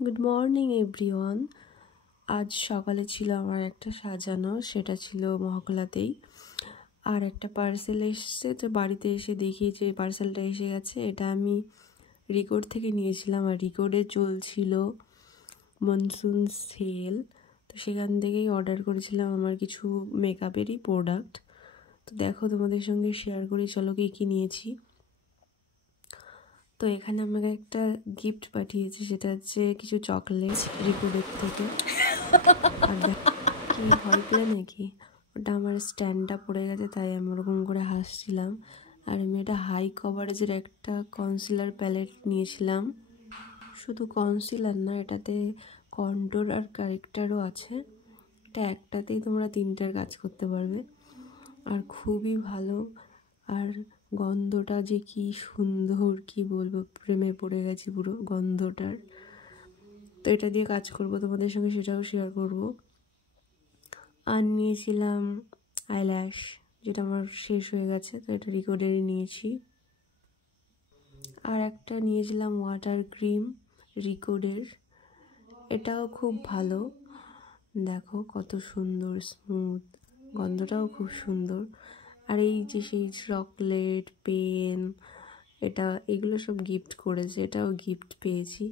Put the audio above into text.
Good morning everyone. আজ সকালে ছিল আমার একটা সাজানো, সেটা ছিল মহকলাতেই। আর একটা পার্সেল এসছে, তো বাড়িতে এসে দেখি যে পার্সেলটা এসে গেছে। এটা আমি রিকোড থেকে নিয়েছিলাম, আর রিকোডে চলছিল মনসুন সেল, তো সেখান থেকেই অর্ডার করেছিলাম আমার কিছু মেকআপেরই প্রোডাক্ট। তো দেখো তোমাদের সঙ্গে শেয়ার করি, চলো কী নিয়েছি। তো এখানে আমাকে একটা গিফট পাঠিয়েছে, সেটা হচ্ছে কিছু চকলেট রিকোডের থেকে। আর কি ভয় পেলে নাকি? ওটা আমার স্ট্যান্ডটা পড়ে গেছে, তাই আমি ওরকম করে হাসছিলাম। আর আমি এটা হাই কভারেজের একটা কনসিলার প্যালেট নিয়েছিলাম। শুধু কনসিলার না, এটাতে কন্ট্রোল আর কারেক্টারও আছে। এটা একটাতেই তোমরা 3টার কাজ করতে পারবে, আর খুবই ভালো। আর গন্ধটা যে কি সুন্দর, কি বলবো, প্রেমে পড়ে গেছি পুরো গন্ধটার। তো এটা দিয়ে কাজ করব তোমাদের সঙ্গে, সেটাও শেয়ার করব। আর নিয়েছিলাম আইল্যাশ, যেটা আমার শেষ হয়ে গেছে, তো এটা রিকোডেরই নিয়েছি। আর একটা নিয়েছিলাম ওয়াটার ক্রিম রিকোডের, এটাও খুব ভালো। দেখো কত সুন্দর স্মুথ, গন্ধটাও খুব সুন্দর। আর এই যে সেই চকলেট পেন, এগুলো সব গিফট করেছে, এটাও গিফট পেয়েছি।